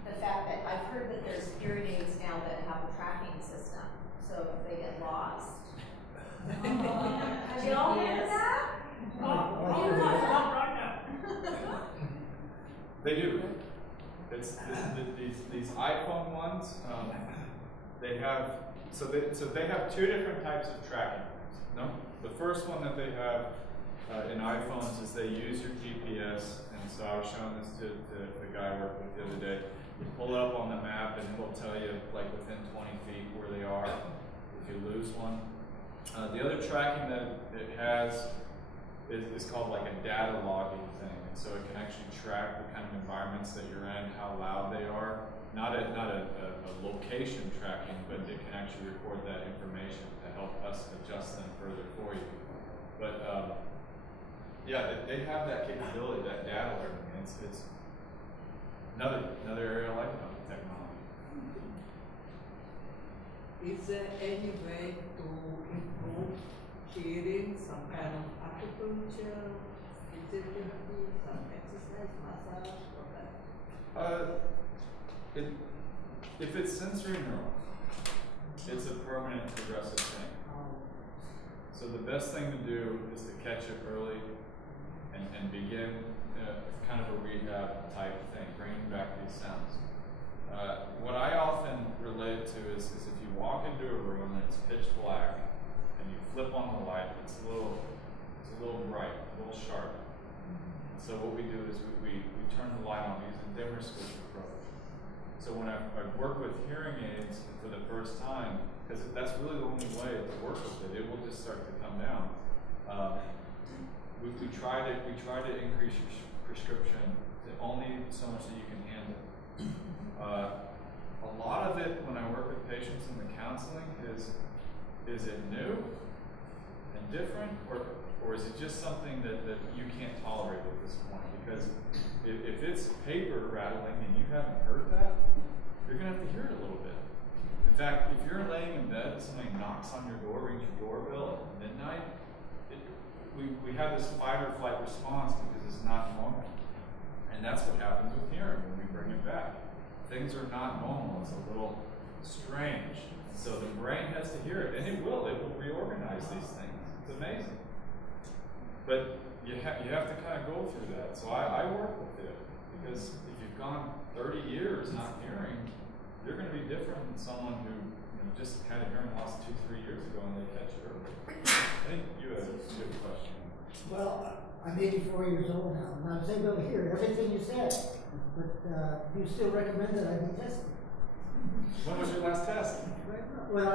the fact that I've heard that there's hearing aids now that have a tracking system. So if they get lost. Have you all heard of that? They do. It's these iPhone ones. They have they have two different types of tracking. No, the first one that they have in iPhones is they use your GPS, and so I was showing this to the guy I worked with the other day. You pull it up on the map, and it'll tell you like within 20 feet where they are if you lose one. The other tracking that it has is called like a data logging thing, and so it can actually track the kind of environments that you're in, how loud they are. Not a location tracking, but it can actually record that information to help us adjust them further for you. But yeah, they have that capability, that data learning. It's another area I like about the technology. Is there any way to improve hearing, some kind of acupuncture, physiotherapy, some exercise, massage, or that? If it's sensory neural, it's a permanent progressive thing. So the best thing to do is to catch it early and begin kind of a rehab type thing, bringing back these sounds. What I often relate to is if you walk into a room and it's pitch black and you flip on the light, it's a little bright, a little sharp. So what we do is we turn the light on using dimmer switch approach. So when I work with hearing aids for the first time, because that's really the only way to work with it, it will just start to come down. We try to increase your prescription to only so much that you can handle. A lot of it when I work with patients in the counseling is it new and different, or is it just something that you can't tolerate at this point? Because if it's paper rattling and you haven't heard that, you're going to have to hear it a little bit. In fact, if you're laying in bed and somebody knocks on your door, rings your doorbell at midnight, we have this fight or flight response because it's not normal. And that's what happens with hearing when we bring it back. Things are not normal. It's a little strange. So the brain has to hear it, and it will reorganize these things. It's amazing. But you have to kind of go through that. So I work with it, because if you've gone 30 years not hearing, you're going to be different than someone who just had a hearing loss 2-3 years ago and they catch it early. I think you have a good question. Well, I'm 84 years old now, and I was able to hear everything you said, but you still recommend that I be tested. When was your last test? Would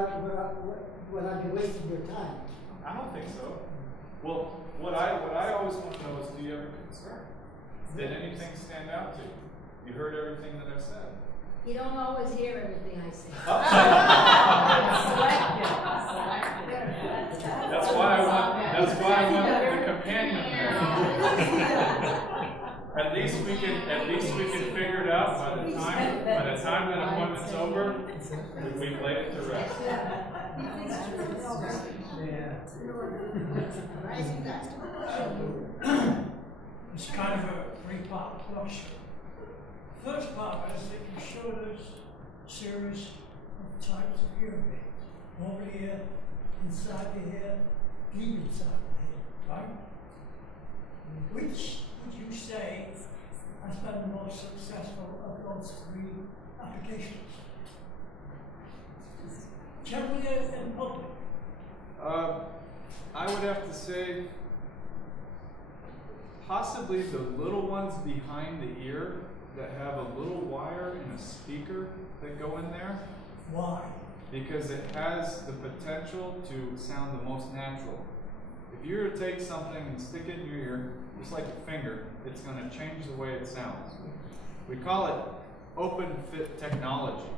I be wasting your time? I don't think so. Well, what I always want to know is, do you have a concern? Did anything stand out to you? You heard everything that I said. You don't always hear everything I say. That's why I want the companion there. At least we can figure it out by the time that appointment's over, we've laid it to rest. It's kind of a three-part question. First part is that you showed us a series of types of hearing aids. Over here, inside the head, deep inside the head, right? Which would you say has been the most successful of those three applications? Generally in public. I would have to say possibly the little ones behind the ear that have a little wire and a speaker that go in there. Why? Because it has the potential to sound the most natural. If you were to take something and stick it in your ear, just like a finger, it's going to change the way it sounds. We call it open fit technology,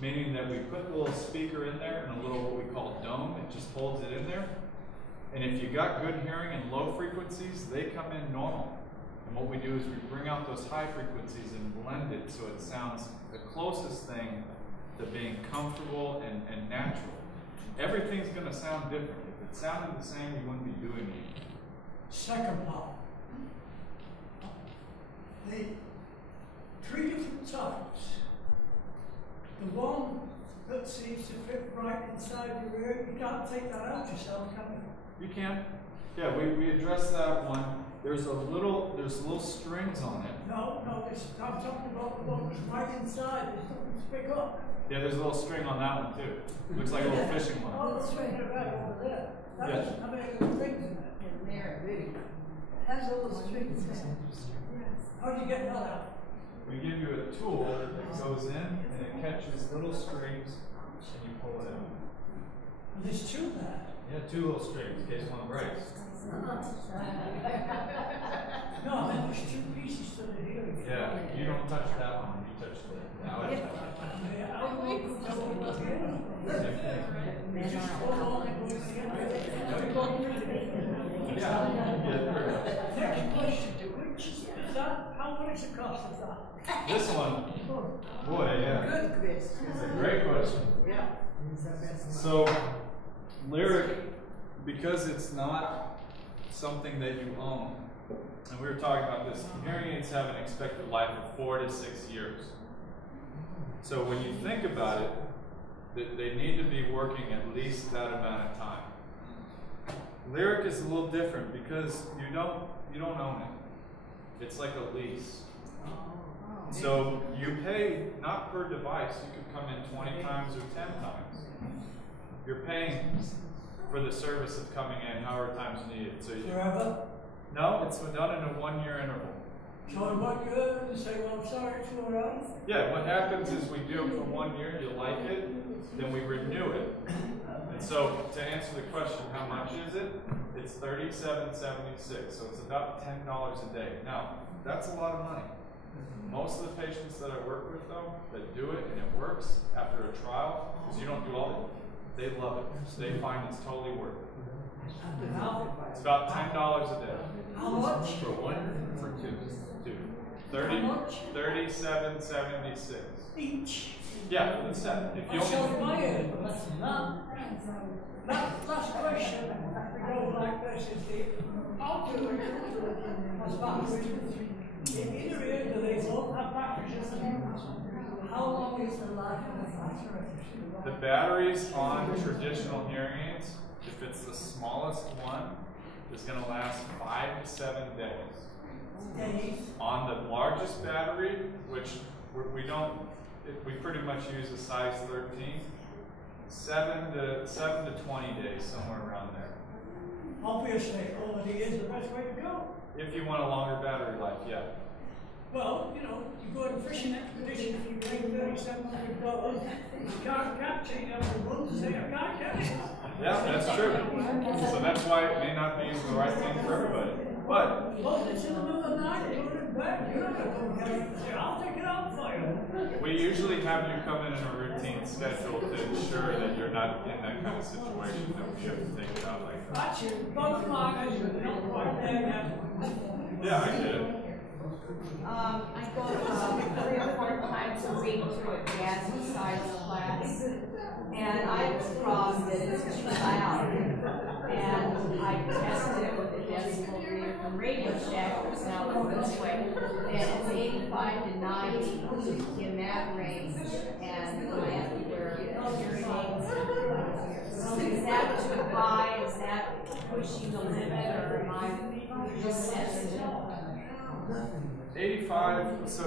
meaning that we put the little speaker in there and a little what we call dome, it just holds it in there. And if you got good hearing and low frequencies, they come in normal. And what we do is we bring out those high frequencies and blend it so it sounds the closest thing to being comfortable and natural. Everything's going to sound different. If it sounded the same, you wouldn't be doing it. Second part. The three different types. The one that seems to fit right inside your ear, you can't take that out yourself, can you? You can. Yeah, we addressed that one. There's little strings on it. No, I'm talking about the one right inside. There's nothing to pick up. Yeah, there's a little string on that one too. Looks like a little fishing line. Oh, it's right over there. Yeah. How many little strings in it? In there, really. Has all the strings in it. How do you get that out? We give you a tool that goes in and it catches little strings and you pull it out. There's two there. Yeah, 2 little strings in case one breaks. No, I mean, there's 2 pieces to the hearing. Yeah, you don't touch that one, you touch the now it's Yeah, I don't know if that would look in. same thing. Just hold on and go Yeah. Next question, which is that, how much is the cost of that? This one, boy, yeah. Good, Chris. It's a great question. Yeah. So, Lyric, because it's not something that you own, and we were talking about this, hearing aids have an expected life of 4 to 6 years. So when you think about it, they need to be working at least that amount of time. Lyric is a little different because you don't own it. It's like a lease. So you pay not per device. You could come in 20 times or 10 times. You're paying for the service of coming in however times needed. So Forever? no, it's done in a 1-year interval. So in 1 year, you say, well, I'm sorry, it's all right. Yeah, what happens is we do it for 1 year, you like it, then we renew it. And so to answer the question, how much is it? It's $37.76, so it's about $10 a day. Now, that's a lot of money. Most of the patients that I work with, though, that do it and it works after a trial, because you don't do all of it, they love it. They find it's totally worth it. It's about $10 a day. How much? For one? For two. 30, How much? $37.76. Each. Yeah, for the set. If you I sold only, my ear for less than that. Last question, we go like this, is the outdoor has batteries. In your ear, do they both have batteries in them? How long is the life of the battery? the batteries on traditional hearing aids, if it's the smallest one, is going to last 5 to 7 days. Days? On the largest battery, which we pretty much use a size 13, 7 to 20 days, somewhere around there. Obviously, quality is the best way to go. If you want a longer battery life, yeah. Well, you know, you go on a fishing expedition, if you pay $3,700, you can't catch it, you have to run to say, I can't catch it. Yeah, that's true. So that's why it may not be the right thing for everybody. But Well, it's in the middle of the night, you're in bed, you're not going to come carry it. Say, I'll take it out for you. we usually have you come in a routine schedule to ensure that you're not in that kind of situation that we have to take it out like that. That's it. Bottom line is, you're not quite there yet. Yeah, I get it. I go 3 or 4 times a week to a jazz size class, and I have a problem that it's too loud. And I tested it with a decibel reader from Radio Shack, which now goes this way, and it's 85 to 90 in that range, and I have to wear hearing aids. So is that too high? Is that pushing the limit, or am I just sensitive? 85. So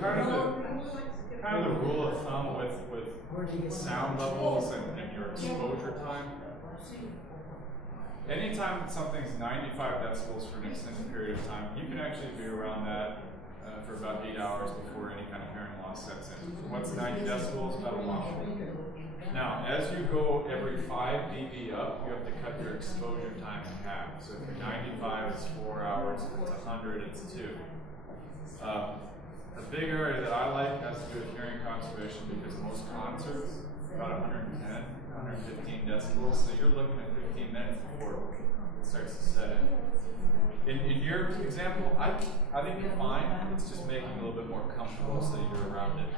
kind of the rule of thumb with sound levels and your exposure time. Anytime something's 95 decibels for an extended period of time, you can actually be around that for about 8 hours before any kind of hearing loss sets in. What's 90 decibels? About a wash. Now, as you go every 5 dB up, you have to cut your exposure time in half. So if you're 95, it's 4 hours. If it's 100, it's 2. A big area that I like has to do with hearing conservation because most concerts, about 110, 115 decibels. So you're looking at 15 minutes before it starts to set in. In your example, I think you're fine. It's just making it a little bit more comfortable so you're around it.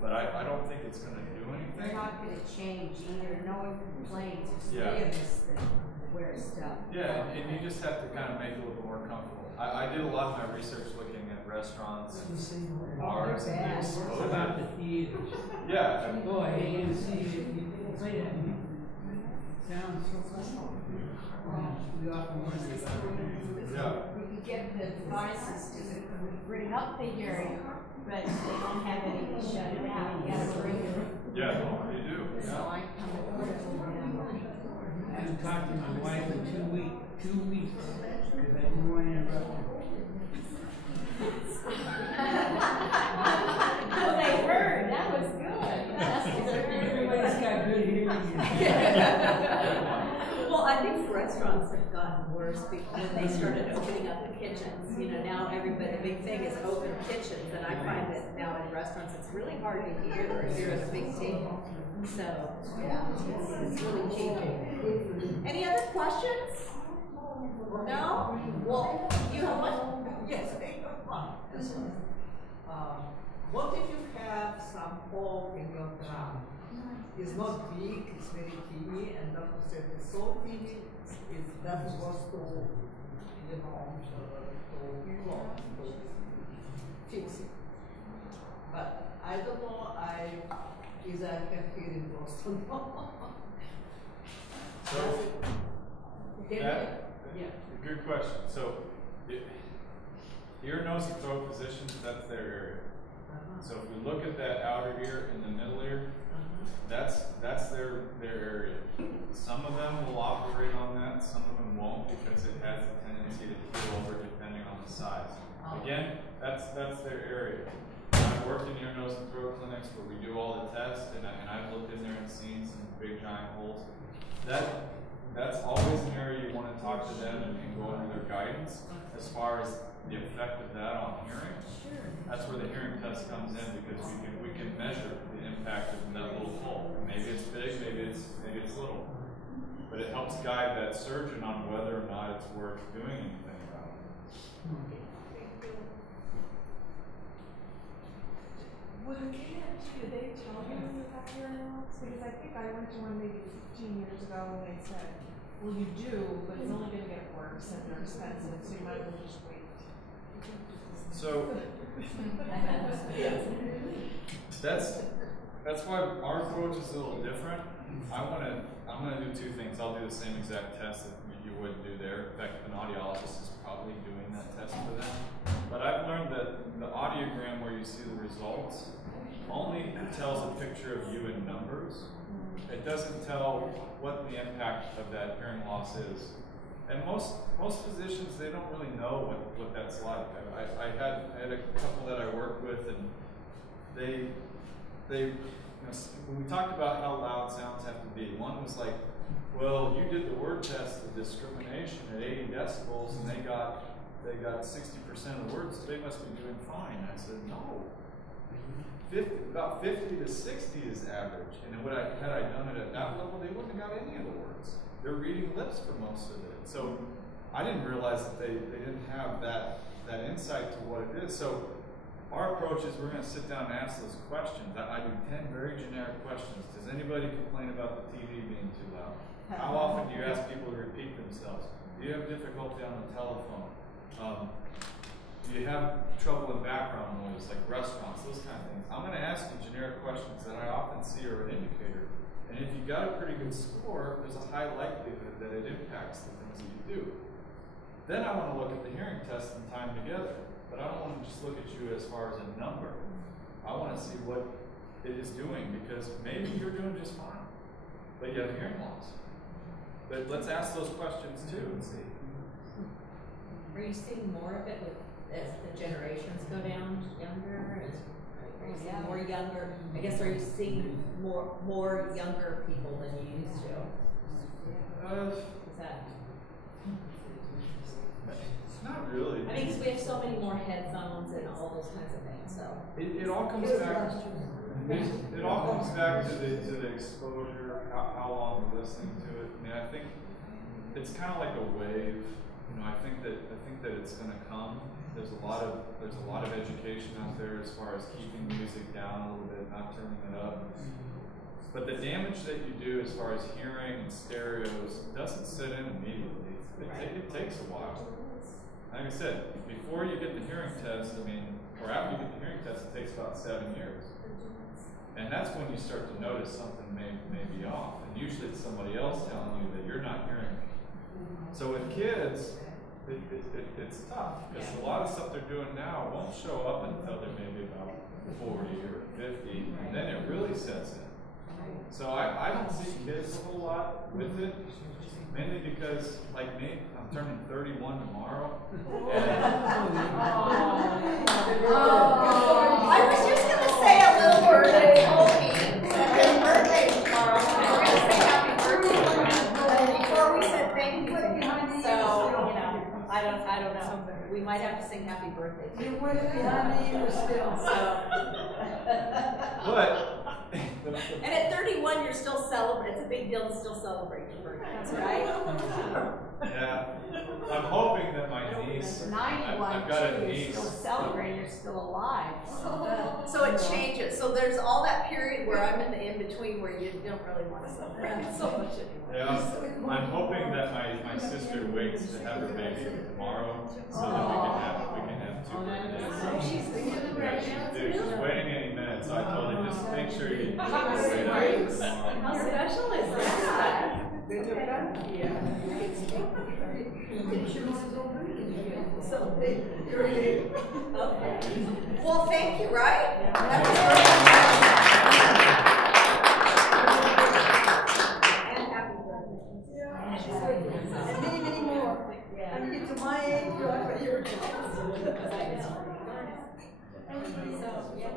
But I don't think it's going to do anything. They're not going to change either. No one complains. There's Yeah. 3 of us that wear stuff. Yeah, and you just have to kind of make it a little bit more comfortable. I did a lot of my research looking at restaurants and bars and the exposure. Yeah. Boy, you can see people play that. Sounds so we often wonder about it. Yeah. We can get the devices to bring up the hearing, but they don't have any to shut it out. You gotta bring your Yeah, you do. So Yeah. I come to court and I haven't talked to my wife in 2 weeks, because I didn't want to interrupt her. well, they heard. That was good. Everybody's got good hearing. Well, I think restaurants have gotten worse when they started opening up the kitchens. You know, now everybody, the big thing is open kitchens, and I find that now in restaurants it's really hard to hear if you're at a big table. So, yeah, it's really key. Any other questions? No? Well, you have one? Yes, I have one. What if you have some hole in your drum? It's not big, it's very teeny, and doctor said it's so teeny, it doesn't work to, to close, to fix it. But I don't know, is I can hear it also. So, that, yeah. good question. So, ear, nose, and throat positions, that's their area. So if we look at that outer ear and the middle ear, that's their area. Some of them will operate on that, some of them won't, because it has a tendency to keel over depending on the size. Again, that's their area. I've worked in ear, nose, and throat clinics where we do all the tests, and I've looked in there and seen some big giant holes. That's always an area you want to talk to them and go under their guidance as far as the effect of that on hearing. That's where the hearing test comes in, because we can measure the impact of that little hole. Maybe it's big, maybe it's little. But it helps guide that surgeon on whether or not it's worth doing anything about it. Do they tell you you have hearing loss? Because I think I went to one maybe 15 years ago and they said, well, you do, but it's only going to get worse and they're expensive, so you might as well just wait. So that's why our approach is a little different. I'm gonna do two things. I'll do the same exact test that you would do there. In fact, an audiologist is probably doing that test for them. But I've learned that the audiogram where you see the results only tells a picture of you in numbers. It doesn't tell what the impact of that hearing loss is. And most physicians, they don't really know what that's like. I had a couple that I worked with, and they when we talked about how loud sounds have to be, one was like, well, you did the word test, the discrimination at 80 decibels, and they got 60% of the words, so they must be doing fine. I said, no. About 50 to 60 is average. And had I done it at that level, they wouldn't have got any of the words. They're reading lips for most of it. So I didn't realize that they didn't have that insight to what it is. So our approach is we're going to sit down and ask those questions. I do 10 very generic questions. Does anybody complain about the TV being too loud? How often do you ask people to repeat themselves? Do you have difficulty on the telephone? Do you have trouble in background noise, like restaurants, those kind of things? I'm going to ask you generic questions that I often see are an indicator. And if you got a pretty good score, there's a high likelihood that it impacts the things that you do. Then I want to look at the hearing test and time together. But I don't want to just look at you as far as a number. I want to see what it is doing, because maybe you're doing just fine, but you have hearing loss. But let's ask those questions too and see. Are you seeing more of it as the generations go down younger? Are you seeing more younger? I guess, are you seeing more younger people than you used to? Is that? Not really. I mean, because we have so many more headphones and all those kinds of things. So it all comes back. It all comes back to the exposure, how long we're listening to it. I mean, I think it's kind of like a wave. You know, I think that it's going to come. There's a lot of education out there as far as keeping music down a little bit, not turning it up. But the damage that you do as far as hearing and stereos doesn't set in immediately. It takes a while. Like I said, before you get the hearing test, or after you get the hearing test, it takes about 7 years. And that's when you start to notice something may be off. And usually it's somebody else telling you that you're not hearing me. So with kids, it's tough, because a lot of stuff they're doing now won't show up until they're maybe about 40 or 50, and then it really sets in. So I don't see kids a whole lot with it, mainly because, like me, I'm turning 31 tomorrow. I was just going to say a little word that told me that his birthday is tomorrow. And we're going to say happy birthday to him before we said thank you. So, you know, I don't know. We might have to sing happy birthday to him. You're way behind the years still. But And at 31, you're still celebrating. It's a big deal to still celebrate your birthdays, right? yeah, I'm hoping that my niece. 91, I've got a you're niece. still celebrating, you're still alive. So it changes. So there's all that period where I'm in the in-between where you don't really want to celebrate so much anymore. Yeah, I'm hoping that my sister waits to have her baby tomorrow so that we can have 2 birthdays. She's thinking of Yeah, right she's now. due. She's waiting any minute, so I told her just make sure you wait out tomorrow. How special is that? Well, thank you, right? And happy birthday. And many, many more. When you get to my age, you're like, you're So, yeah.